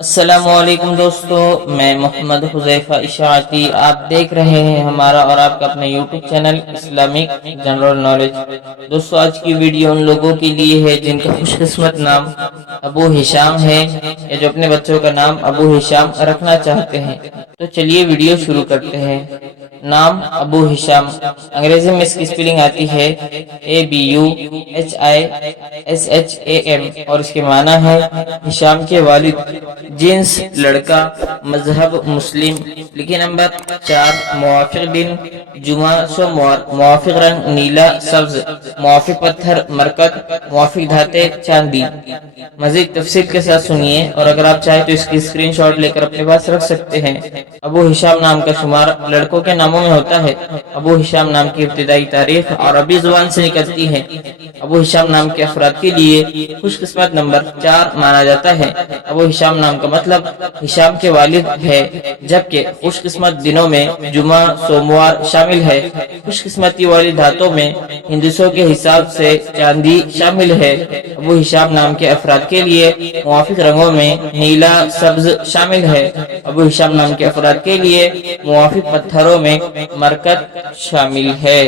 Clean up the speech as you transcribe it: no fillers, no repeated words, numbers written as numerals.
السلام علیکم دوستو، میں محمد حذیفہ اشاعتی آپ دیکھ رہے ہیں ہمارا اور آپ کا اپنے YouTube channel Islamic general knowledge. دوستو آج کی ویڈیو ان لوگوں کے لیے ہے جن کا خوش قسمت نام ابو ہشام ہے یا جو اپنے بچوں کا نام ابو ہشام رکھنا چاہتے ہیں۔ تو چلیے ویڈیو شروع کرتے ہیں۔ نام ابو ہشام، انگریزی میں اس کی سپیلنگ آتی ہے ABUHISHAM اور اس کے معنی ہے ہشام کے والد، جنس لڑکا، مذہب مسلم۔ لکھیے نمبر 4، موافق دن جمعہ سوموار، موافق رنگ نیلا سبز، موافق پتھر مرکت، موافق دھاتیں چاندی۔ مزید تفصیل کے ساتھ سنیے اور اگر آپ چاہیں تو اس کی اسکرین شاٹ لے کر اپنے پاس رکھ سکتے ہیں۔ ابو ہشام نام کا شمار لڑکوں کے ناموں میں ہوتا ہے۔ ابو ہشام نام کی ابتدائی تاریخ عربی زبان سے نکلتی ہے۔ ابو ہشام نام کے افراد کے لیے خوش قسمت نمبر 4 مانا جاتا ہے۔ ابو ہشام نام کا مطلب ہشام کے والد ہے، جبکہ خوش قسمت دنوں میں جمعہ سوموار شامل ہے۔ خوش قسمتی والی دھاتوں میں ہندسوں کے حساب سے چاندی شامل ہے۔ ابو ہشام نام کے افراد کے لیے موافق رنگوں میں نیلا سبز شامل ہے۔ ابو ہشام نام کے افراد کے لیے موافق پتھروں میں مرکت شامل ہے۔